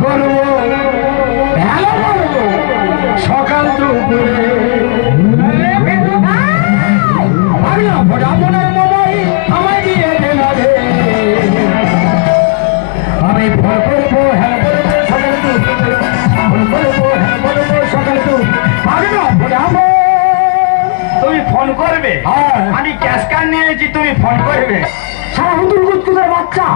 করবো হ্যালো করবো সকাল দুপুরে ভোটামনের মমাই আমায় দিয়ে দেন রে আমি ফোন করবো হ্যাঁ বলবো সকাল দুপুরে ফোন করবো হ্যাঁ বলবো সকাল দুপুরে তুমি ফোন করবে আমি ক্যাশ কার্ড নিয়েছি তুমি ফোন করবে সারা হুতুর কুচকুচের বাচ্চা